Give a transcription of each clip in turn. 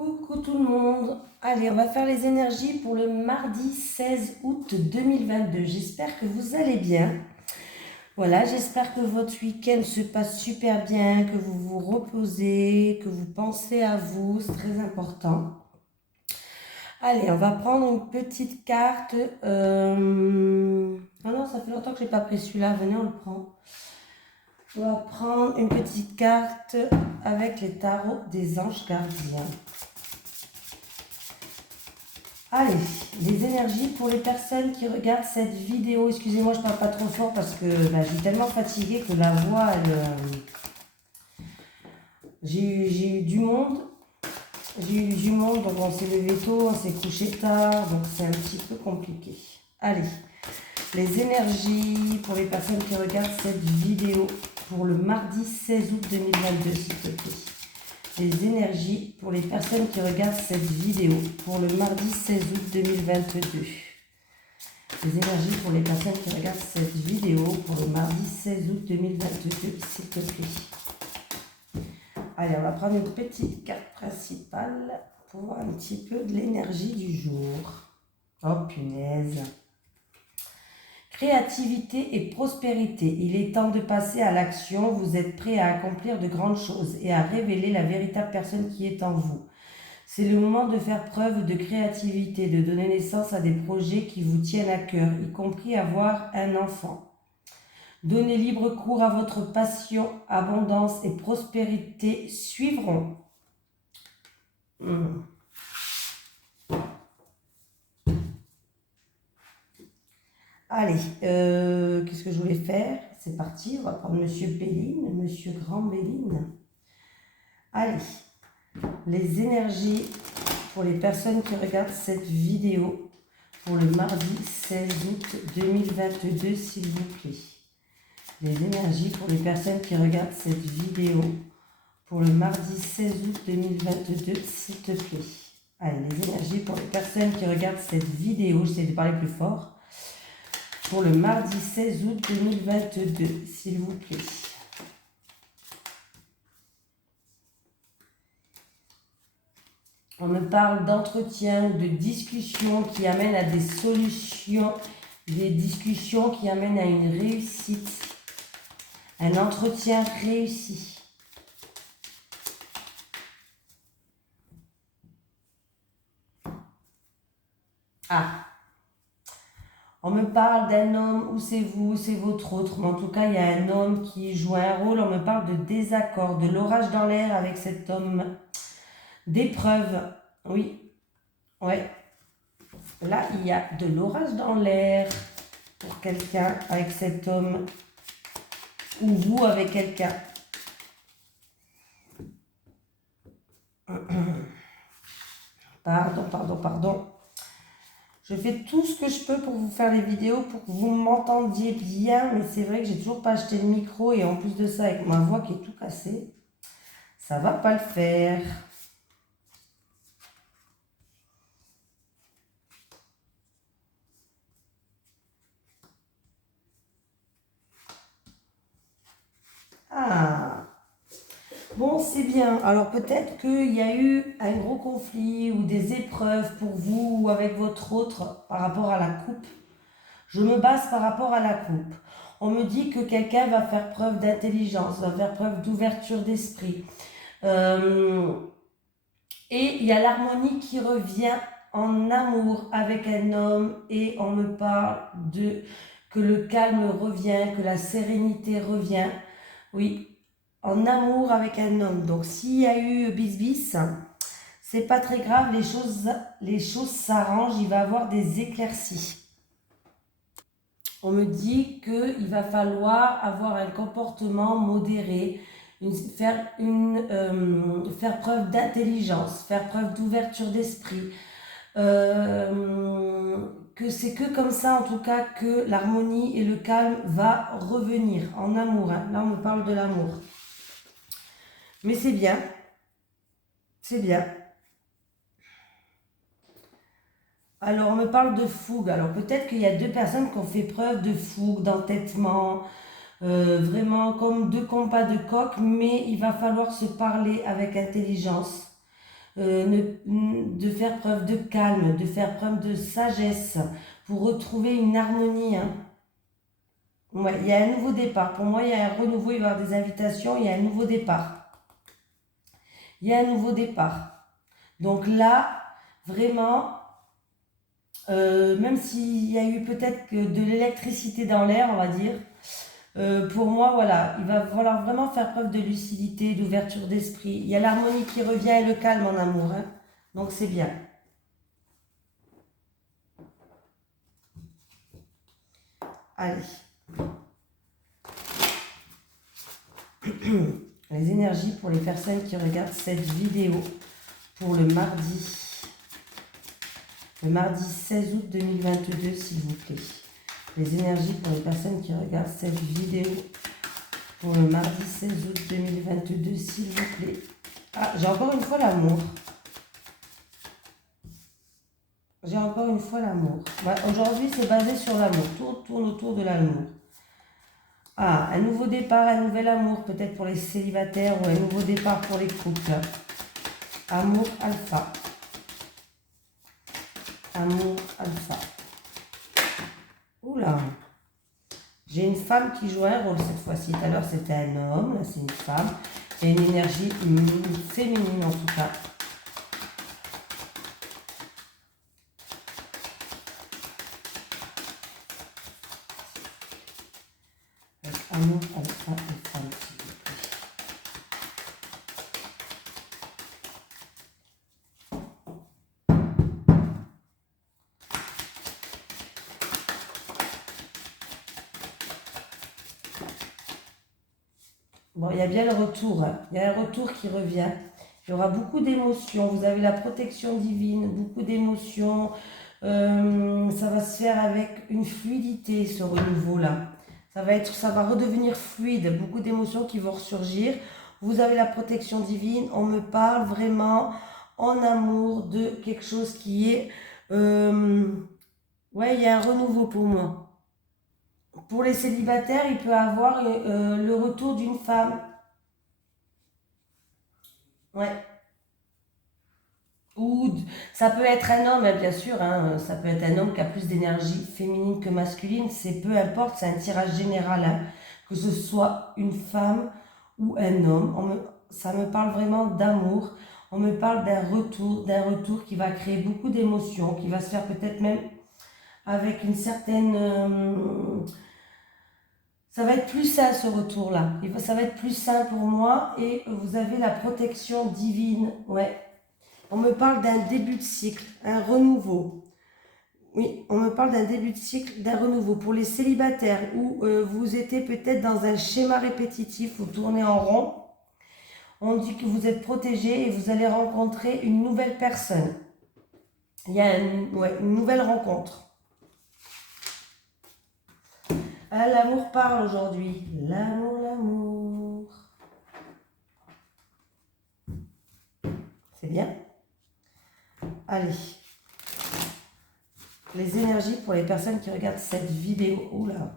Coucou tout le monde. Allez, on va faire les énergies pour le mardi 16 août 2022. J'espère que vous allez bien. Voilà, j'espère que votre week-end se passe super bien, que vous vous reposez, que vous pensez à vous, c'est très important. Allez, on va prendre une petite carte. Ah non, ça fait longtemps que je n'ai pas pris celui-là. Venez, on le prend. On va prendre une petite carte avec les tarots des anges gardiens. Allez, les énergies pour les personnes qui regardent cette vidéo. Excusez-moi, je parle pas trop fort parce que je suis tellement fatiguée que la voix, j'ai eu du monde. J'ai eu du monde, donc on s'est levé tôt, on s'est couché tard, donc c'est un petit peu compliqué. Allez, les énergies pour les personnes qui regardent cette vidéo pour le mardi 16 août 2022, s'il te plaît. Les énergies pour les personnes qui regardent cette vidéo pour le mardi 16 août 2022. Les énergies pour les personnes qui regardent cette vidéo pour le mardi 16 août 2022, s'il te plaît. Allez, on va prendre une petite carte principale pour voir un petit peu de l'énergie du jour. Oh punaise. Créativité et prospérité. Il est temps de passer à l'action. Vous êtes prêt à accomplir de grandes choses et à révéler la véritable personne qui est en vous. C'est le moment de faire preuve de créativité, de donner naissance à des projets qui vous tiennent à cœur, y compris avoir un enfant. Donnez libre cours à votre passion, abondance et prospérité suivront. Allez, qu'est-ce que je voulais faire? C'est parti, on va prendre Monsieur Béline, Monsieur Grand Béline. Allez, les énergies pour les personnes qui regardent cette vidéo pour le mardi 16 août 2022, s'il vous plaît. Les énergies pour les personnes qui regardent cette vidéo pour le mardi 16 août 2022, s'il te plaît. Allez, les énergies pour les personnes qui regardent cette vidéo, j'essaie de parler plus fort, pour le mardi 16 août 2022, s'il vous plaît. On me parle d'entretien ou de discussion qui amène à des solutions, des discussions qui amènent à une réussite, un entretien réussi. Ah, on me parle d'un homme, ou c'est vous, c'est votre autre, mais en tout cas, il y a un homme qui joue un rôle. On me parle de désaccord, de l'orage dans l'air avec cet homme, d'épreuve. Oui, ouais. Là, il y a de l'orage dans l'air pour quelqu'un avec cet homme, ou vous avec quelqu'un. Pardon. Je fais tout ce que je peux pour vous faire les vidéos, pour que vous m'entendiez bien, mais c'est vrai que j'ai toujours pas acheté le micro et en plus de ça, avec ma voix qui est tout cassée, ça va pas le faire. Ah, bon, c'est bien. Alors peut-être qu'il y a eu un gros conflit ou des épreuves pour vous ou avec votre autre par rapport à la coupe. Je me base par rapport à la coupe. On me dit que quelqu'un va faire preuve d'intelligence, va faire preuve d'ouverture d'esprit. Et il y a l'harmonie qui revient en amour avec un homme et on me parle de que le calme revient, que la sérénité revient. Oui, en amour avec un homme. Donc s'il y a eu bis, c'est pas très grave, les choses s'arrangent, il va y avoir des éclaircies. On me dit qu'il va falloir avoir un comportement modéré, faire preuve d'intelligence, faire preuve d'ouverture d'esprit. Que c'est que comme ça, en tout cas, que l'harmonie et le calme va revenir en amour. Hein. Là, on me parle de l'amour. Mais c'est bien. C'est bien. Alors, on me parle de fougue. Alors, peut-être qu'il y a deux personnes qui ont fait preuve de fougue, d'entêtement, vraiment comme deux compas de coq, mais il va falloir se parler avec intelligence. de faire preuve de calme, de faire preuve de sagesse pour retrouver une harmonie. Hein. Ouais, il y a un nouveau départ. Pour moi, il y a un renouveau, il va y avoir des invitations, il y a un nouveau départ. Il y a un nouveau départ. Donc là, vraiment, même s'il y a eu peut-être que de l'électricité dans l'air, on va dire, pour moi, voilà, il va falloir vraiment faire preuve de lucidité, d'ouverture d'esprit. Il y a l'harmonie qui revient et le calme en amour. Hein. Donc c'est bien. Allez. Les énergies pour les personnes qui regardent cette vidéo pour le mardi 16 août 2022, s'il vous plaît. Les énergies pour les personnes qui regardent cette vidéo pour le mardi 16 août 2022, s'il vous plaît. Ah, j'ai encore une fois l'amour. J'ai encore une fois l'amour. Ouais, aujourd'hui, c'est basé sur l'amour. Tout tourne autour de l'amour. Ah, un nouveau départ, un nouvel amour, peut-être pour les célibataires ou un nouveau départ pour les couples. Amour alpha. Amour alpha. Oula. J'ai une femme qui joue un rôle cette fois-ci. Tout à l'heure, c'était un homme. Là, c'est une femme. Il y a une énergie féminine en tout cas. Amour alpha et femme, s'il vous plaît. Bon, il y a bien le retour. Hein. Il y a un retour qui revient. Il y aura beaucoup d'émotions. Vous avez la protection divine, beaucoup d'émotions. Ça va se faire avec une fluidité, ce renouveau-là. Ça va redevenir fluide. Beaucoup d'émotions qui vont ressurgir. Vous avez la protection divine. On me parle vraiment en amour de quelque chose qui est... ouais, il y a un renouveau pour moi. Pour les célibataires, il peut avoir le retour d'une femme. Ouais. Ou ça peut être un homme, hein, bien sûr. Hein, ça peut être un homme qui a plus d'énergie féminine que masculine. C'est peu importe, c'est un tirage général. Hein, que ce soit une femme ou un homme. Ça me parle vraiment d'amour. On me parle d'un retour qui va créer beaucoup d'émotions, qui va se faire peut-être même avec une certaine... ça va être plus sain ce retour-là. Ça va être plus sain pour moi et vous avez la protection divine. Ouais. On me parle d'un début de cycle, un renouveau. Oui, on me parle d'un début de cycle, d'un renouveau. Pour les célibataires où vous étiez peut-être dans un schéma répétitif, vous tournez en rond, on dit que vous êtes protégé et vous allez rencontrer une nouvelle personne. Il y a une nouvelle rencontre. Ah, l'amour parle aujourd'hui. L'amour, l'amour. C'est bien. Allez. Les énergies pour les personnes qui regardent cette vidéo. Oula.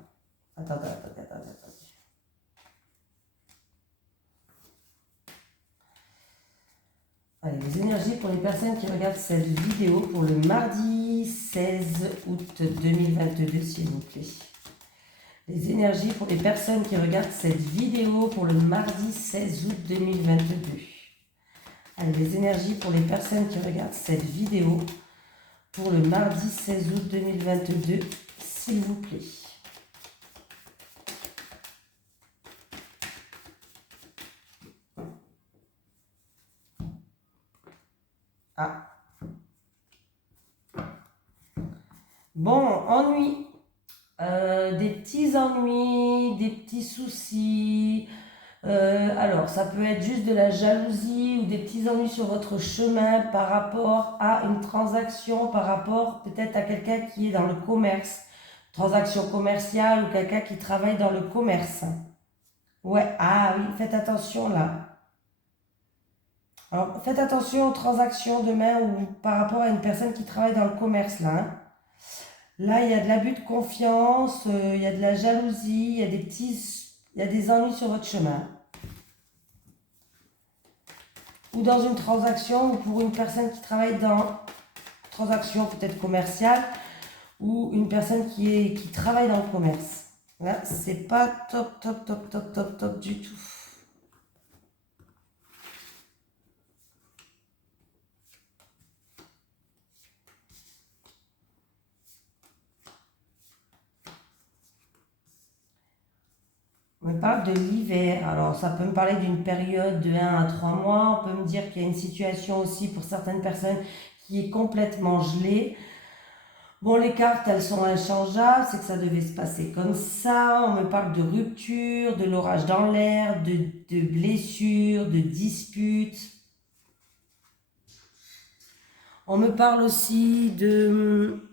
Attendez. Allez, les énergies pour les personnes qui regardent cette vidéo pour le mardi 16 août 2022, s'il vous plaît. Les énergies pour les personnes qui regardent cette vidéo pour le mardi 16 août 2022. Allez, les énergies pour les personnes qui regardent cette vidéo pour le mardi 16 août 2022, s'il vous plaît. Ah. Bon, ennui. Des petits ennuis, des petits soucis. Alors, ça peut être juste de la jalousie ou des petits ennuis sur votre chemin par rapport à une transaction, par rapport peut-être à quelqu'un qui est dans le commerce, transaction commerciale ou quelqu'un qui travaille dans le commerce. Ouais, ah oui, faites attention là. Alors, faites attention aux transactions demain ou par rapport à une personne qui travaille dans le commerce là. Hein. Là, il y a de l'abus de confiance, il y a de la jalousie, il y a des ennuis sur votre chemin. ou dans une transaction, ou pour une personne qui travaille dans transaction peut-être commerciale, ou une personne qui travaille dans le commerce. Là, c'est pas top, top, top, top, top, top du tout. On me parle de l'hiver. Alors, ça peut me parler d'une période de 1 à 3 mois. On peut me dire qu'il y a une situation aussi pour certaines personnes qui est complètement gelée. Bon, les cartes, elles sont inchangeables. C'est que ça devait se passer comme ça. On me parle de rupture, de l'orage dans l'air, de blessures, de disputes. On me parle aussi de...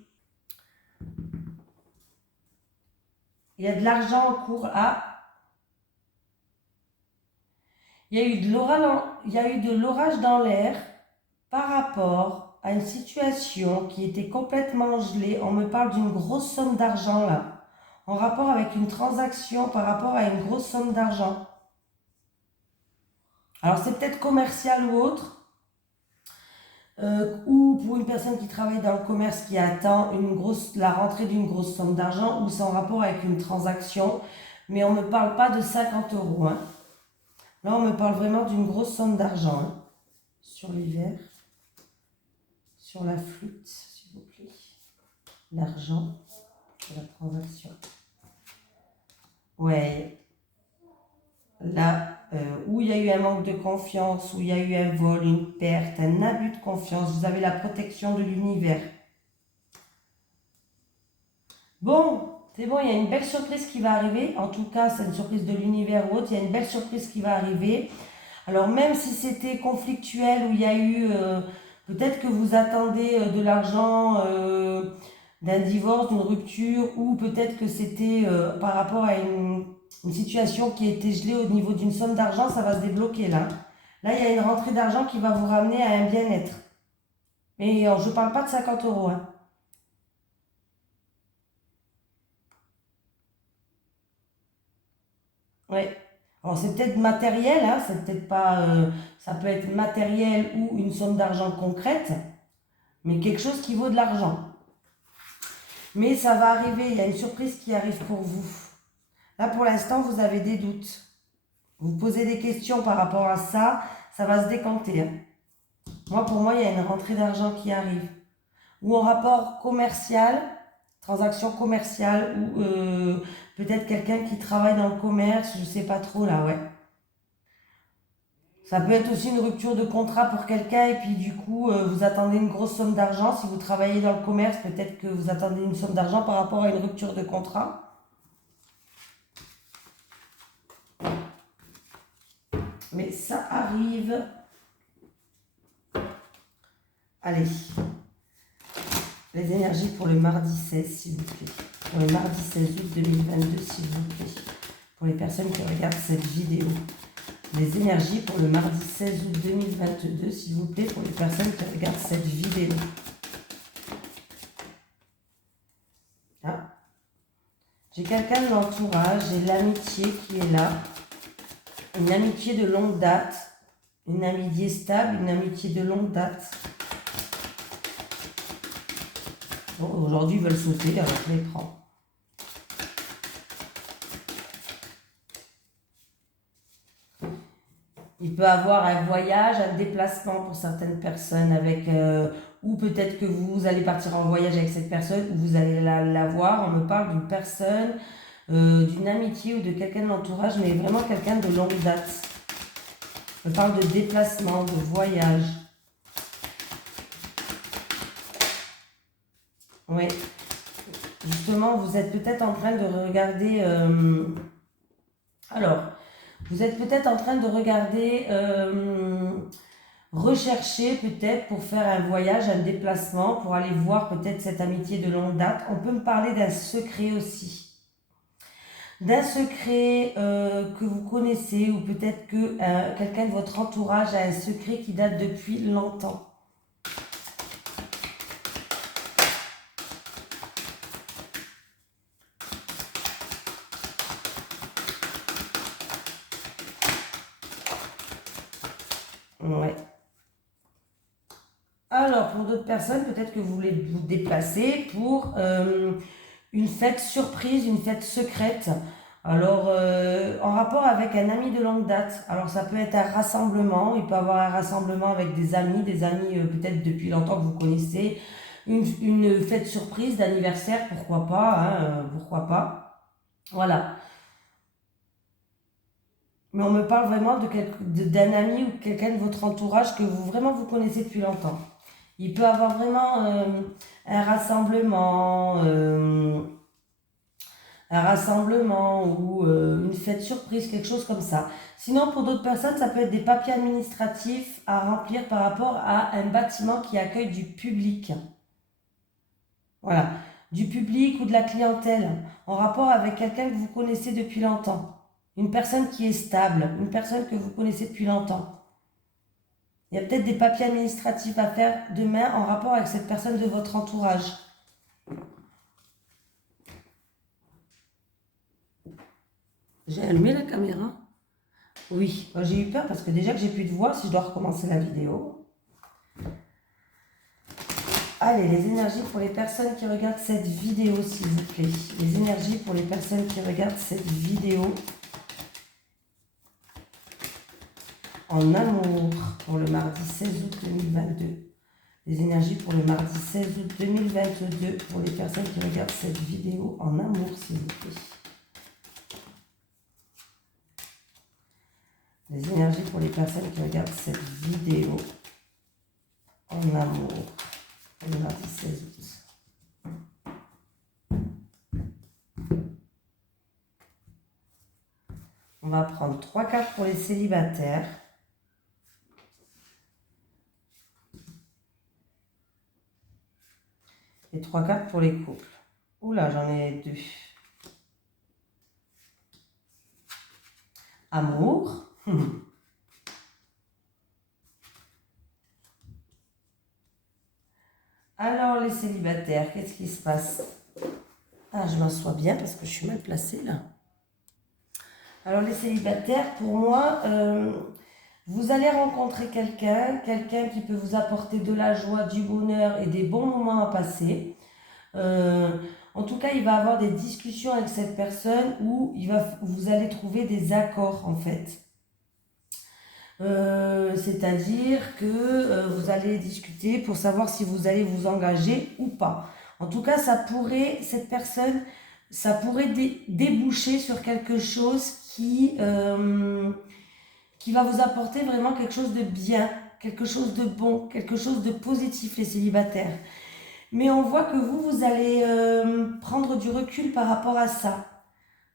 Il y a de l'argent en cours à... Il y a eu de l'orage dans l'air par rapport à une situation qui était complètement gelée. On me parle d'une grosse somme d'argent là, en rapport avec une transaction par rapport à une grosse somme d'argent. Alors c'est peut-être commercial ou autre, ou pour une personne qui travaille dans le commerce qui attend la rentrée d'une grosse somme d'argent, ou c'est en rapport avec une transaction, mais on ne me parle pas de 50 euros. Hein. Là, on me parle vraiment d'une grosse somme d'argent hein, sur l'hiver, sur la flûte, s'il vous plaît. L'argent de la transaction. Ouais. Là, où il y a eu un manque de confiance, où il y a eu un vol, une perte, un abus de confiance, vous avez la protection de l'univers. Bon, c'est bon, il y a une belle surprise qui va arriver. En tout cas, c'est une surprise de l'univers ou autre. Il y a une belle surprise qui va arriver. Alors, même si c'était conflictuel, où il y a eu... peut-être que vous attendez de l'argent d'un divorce, d'une rupture, ou peut-être que c'était par rapport à une situation qui était gelée au niveau d'une somme d'argent, ça va se débloquer là. Là, il y a une rentrée d'argent qui va vous ramener à un bien-être. Mais je ne parle pas de 50 euros. Hein. Ouais. Alors c'est peut-être matériel, hein, c'est peut-être pas, ça peut être matériel ou une somme d'argent concrète, mais quelque chose qui vaut de l'argent. Mais ça va arriver, il y a une surprise qui arrive pour vous. Là pour l'instant vous avez des doutes. Vous posez des questions par rapport à ça, ça va se décanter. Hein. Moi pour moi il y a une rentrée d'argent qui arrive. Ou en rapport commercial, transaction commerciale, ou peut-être quelqu'un qui travaille dans le commerce, je sais pas trop là, ouais. Ça peut être aussi une rupture de contrat pour quelqu'un et puis du coup, vous attendez une grosse somme d'argent. Si vous travaillez dans le commerce, peut-être que vous attendez une somme d'argent par rapport à une rupture de contrat. Mais ça arrive. Allez. Les énergies pour le mardi 16, s'il vous plaît. Pour le mardi 16 août 2022, s'il vous plaît. Pour les personnes qui regardent cette vidéo. Les énergies pour le mardi 16 août 2022, s'il vous plaît, pour les personnes qui regardent cette vidéo. Ah. J'ai quelqu'un de l'entourage, j'ai l'amitié qui est là. Une amitié de longue date. Une amitié stable, une amitié de longue date. Bon, aujourd'hui, ils veulent sauter, alors je les prends. Il peut avoir un voyage, un déplacement pour certaines personnes avec... ou peut-être que vous allez partir en voyage avec cette personne, ou vous allez la voir. On me parle d'une personne, d'une amitié ou de quelqu'un de l'entourage, mais vraiment quelqu'un de longue date. On me parle de déplacement, de voyage. Oui. Justement, vous êtes peut-être en train de regarder... alors... Vous êtes peut-être en train de regarder, rechercher peut-être pour faire un voyage, un déplacement, pour aller voir peut-être cette amitié de longue date. On peut me parler d'un secret aussi. D'un secret que vous connaissez ou peut-être que quelqu'un de votre entourage a un secret qui date depuis longtemps. Ouais. Alors, pour d'autres personnes, peut-être que vous voulez vous déplacer pour une fête surprise, une fête secrète. Alors, en rapport avec un ami de longue date. Alors, ça peut être un rassemblement. Il peut y avoir un rassemblement avec des amis peut-être depuis longtemps que vous connaissez. Une fête surprise d'anniversaire, pourquoi pas, hein, pourquoi pas. Voilà. Mais on me parle vraiment d'un ami ou quelqu'un de votre entourage que vraiment vous connaissez depuis longtemps. Il peut avoir vraiment un rassemblement ou une fête surprise, quelque chose comme ça. Sinon, pour d'autres personnes, ça peut être des papiers administratifs à remplir par rapport à un bâtiment qui accueille du public. Voilà, du public ou de la clientèle, en rapport avec quelqu'un que vous connaissez depuis longtemps. Une personne qui est stable, une personne que vous connaissez depuis longtemps. Il y a peut-être des papiers administratifs à faire demain en rapport avec cette personne de votre entourage. J'ai allumé la caméra? Oui, j'ai eu peur parce que déjà que j'ai plus de voix, si je dois recommencer la vidéo. Allez, les énergies pour les personnes qui regardent cette vidéo, s'il vous plaît. Les énergies pour les personnes qui regardent cette vidéo. En amour, pour le mardi 16 août 2022. Les énergies pour le mardi 16 août 2022, pour les personnes qui regardent cette vidéo en amour, s'il vous plaît. Les énergies pour les personnes qui regardent cette vidéo en amour, le mardi 16 août. On va prendre 3 cartes pour les célibataires. Et 3 cartes pour les couples. Oula, j'en ai 2. Amour. Alors, les célibataires, qu'est-ce qui se passe? Ah, je m'assois bien parce que je suis mal placée là. Alors, les célibataires, pour moi, vous allez rencontrer quelqu'un qui peut vous apporter de la joie, du bonheur et des bons moments à passer. En tout cas, il va avoir des discussions avec cette personne où vous allez trouver des accords en fait. C'est-à-dire que vous allez discuter pour savoir si vous allez vous engager ou pas. En tout cas, ça pourrait déboucher sur quelque chose qui va vous apporter vraiment quelque chose de bien, quelque chose de bon, quelque chose de positif, les célibataires. Mais on voit que vous allez prendre du recul par rapport à ça.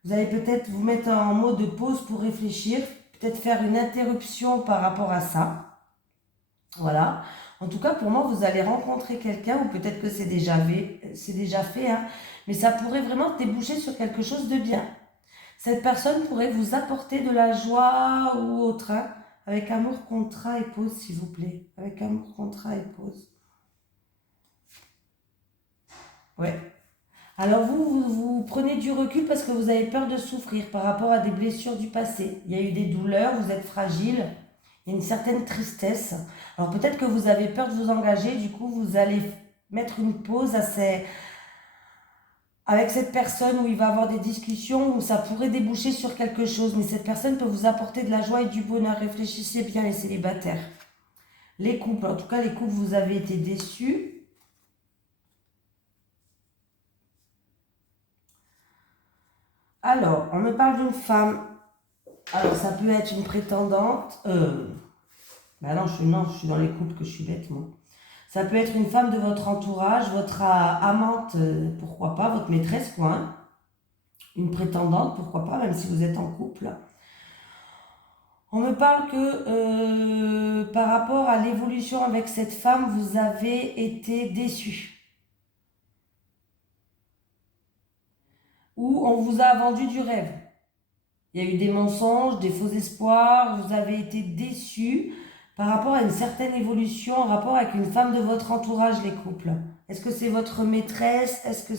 Vous allez peut-être vous mettre en mode pause pour réfléchir, peut-être faire une interruption par rapport à ça. Voilà. En tout cas, pour moi, vous allez rencontrer quelqu'un, ou peut-être que c'est déjà fait, hein, mais ça pourrait vraiment déboucher sur quelque chose de bien. Cette personne pourrait vous apporter de la joie ou autre, hein, avec amour, contrat et pause, s'il vous plaît. Avec amour, contrat et pause. Ouais. Alors vous prenez du recul parce que vous avez peur de souffrir par rapport à des blessures du passé. Il y a eu des douleurs, vous êtes fragile, il y a une certaine tristesse. Alors peut-être que vous avez peur de vous engager, du coup vous allez mettre une pause avec cette personne où il va y avoir des discussions où ça pourrait déboucher sur quelque chose. Mais cette personne peut vous apporter de la joie et du bonheur. Réfléchissez bien les célibataires. Les couples, en tout cas les couples, vous avez été déçus. Alors, on me parle d'une femme. Alors, ça peut être une prétendante. Non, je suis dans les couples que je suis bête, moi. Ça peut être une femme de votre entourage, votre amante, pourquoi pas, votre maîtresse, quoi. Hein. Une prétendante, pourquoi pas, même si vous êtes en couple. On me parle que par rapport à l'évolution avec cette femme, vous avez été déçu. Ou on vous a vendu du rêve. Il y a eu des mensonges, des faux espoirs, vous avez été déçu par rapport à une certaine évolution en rapport avec une femme de votre entourage, les couples. Est-ce que c'est votre maîtresse? Est-ce que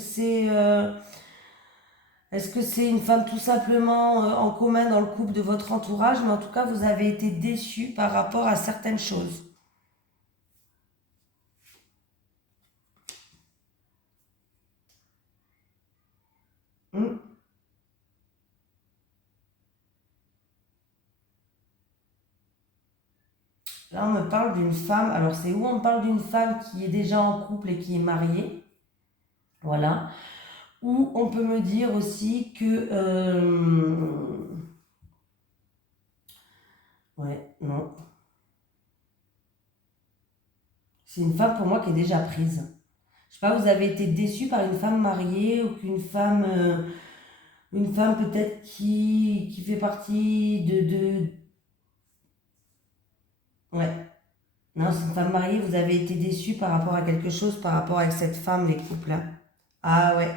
c'est une femme tout simplement en commun dans le couple de votre entourage? Mais en tout cas, vous avez été déçu par rapport à certaines choses. Là, on me parle d'une femme. Alors, c'est où on me parle d'une femme qui est déjà en couple et qui est mariée. Voilà. Ou on peut me dire aussi que... ouais, non. C'est une femme pour moi qui est déjà prise. Je sais pas, vous avez été déçu par une femme mariée ou qu'une femme... une femme peut-être qui fait partie de... Ouais. Non, c'est une femme mariée, vous avez été déçu par rapport à quelque chose, par rapport avec cette femme, les couples là. Ah ouais,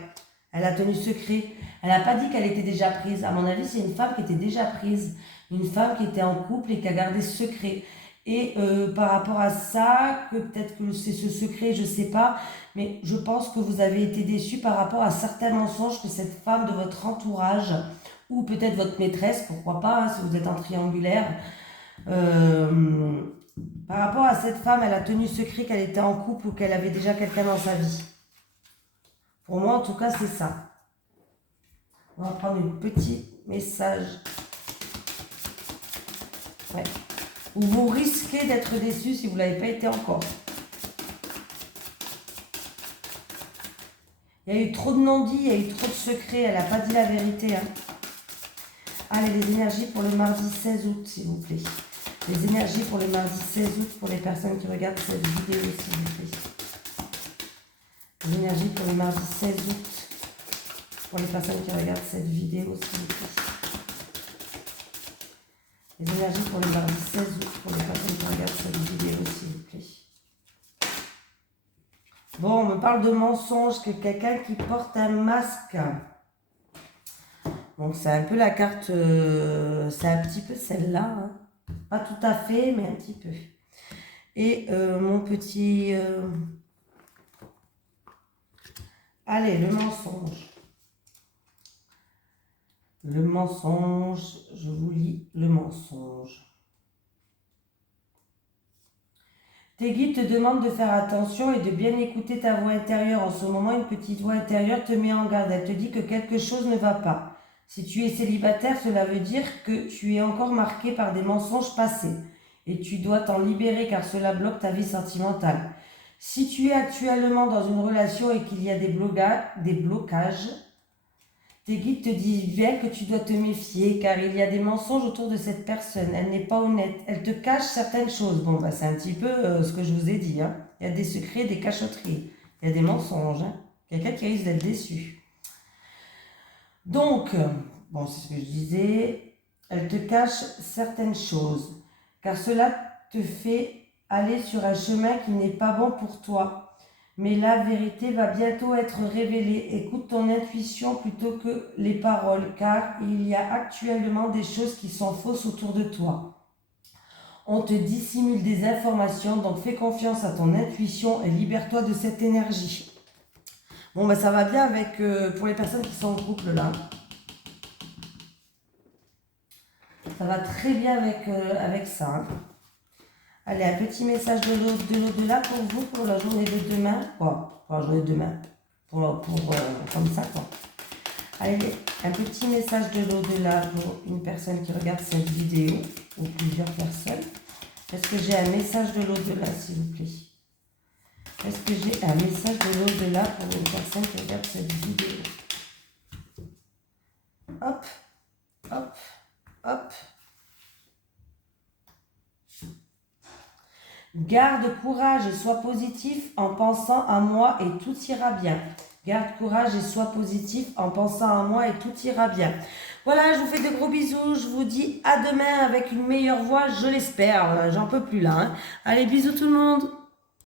elle a tenu secret. Elle n'a pas dit qu'elle était déjà prise. À mon avis, c'est une femme qui était déjà prise. Une femme qui était en couple et qui a gardé secret. Et par rapport à ça, que peut-être que c'est ce secret, je ne sais pas, mais je pense que vous avez été déçu par rapport à certains mensonges que cette femme de votre entourage, ou peut-être votre maîtresse, pourquoi pas, hein, si vous êtes en triangulaire, par rapport à cette femme, elle a tenu secret qu'elle était en couple ou qu'elle avait déjà quelqu'un dans sa vie. Pour moi, en tout cas, c'est ça. On va prendre un petit message. Ouais. Ou vous risquez d'être déçu si vous ne l'avez pas été encore. Il y a eu trop de non-dits, il y a eu trop de secrets. Elle n'a pas dit la vérité. Hein. Allez, les énergies pour le mardi 16 août, s'il vous plaît. Les énergies pour le mardi 16 août pour les personnes qui regardent cette vidéo, s'il vous plaît. Les énergies pour le mardi 16 août pour les personnes qui regardent cette vidéo, s'il vous plaît. Les énergies pour le mardi 16 août pour les personnes qui regardent cette vidéo, s'il vous plaît. Bon, on me parle de mensonge, que quelqu'un qui porte un masque. Donc, c'est un peu la carte, c'est un petit peu celle-là. Hein. Pas tout à fait, mais un petit peu. Et mon petit... Allez, le mensonge. Le mensonge, je vous lis le mensonge. Tes guides te demandent de faire attention et de bien écouter ta voix intérieure. En ce moment, une petite voix intérieure te met en garde. Elle te dit que quelque chose ne va pas. Si tu es célibataire, cela veut dire que tu es encore marqué par des mensonges passés. Et tu dois t'en libérer car cela bloque ta vie sentimentale. Si tu es actuellement dans une relation et qu'il y a des blocages, tes guides te disent bien que tu dois te méfier car il y a des mensonges autour de cette personne. Elle n'est pas honnête. Elle te cache certaines choses. Bon, bah, c'est un petit peu ce que je vous ai dit. Hein. Il y a des secrets, des cachotteries. Il y a des mensonges. Hein. Quelqu'un qui risque d'être déçu. Donc, bon, c'est ce que je disais. Elle te cache certaines choses car cela te fait aller sur un chemin qui n'est pas bon pour toi. Mais la vérité va bientôt être révélée. Écoute ton intuition plutôt que les paroles, car il y a actuellement des choses qui sont fausses autour de toi. On te dissimule des informations, donc fais confiance à ton intuition et libère-toi de cette énergie. Bon, ben ça va bien avec pour les personnes qui sont en couple là. Ça va très bien avec ça. Hein. Allez, un petit message de l'au-delà pour vous, pour la journée de demain. Quoi, pour la journée de demain. Comme ça, quoi. Allez, un petit message de l'au-delà pour une personne qui regarde cette vidéo, ou plusieurs personnes. Est-ce que j'ai un message de l'au-delà, s'il vous plaît? Est-ce que j'ai un message de l'au-delà pour une personne qui regarde cette vidéo? Hop, hop, hop. Garde courage et sois positif en pensant à moi et tout ira bien. Garde courage et sois positif en pensant à moi et tout ira bien. Voilà, je vous fais de gros bisous. Je vous dis à demain avec une meilleure voix, je l'espère. J'en peux plus là. Hein. Allez, bisous tout le monde.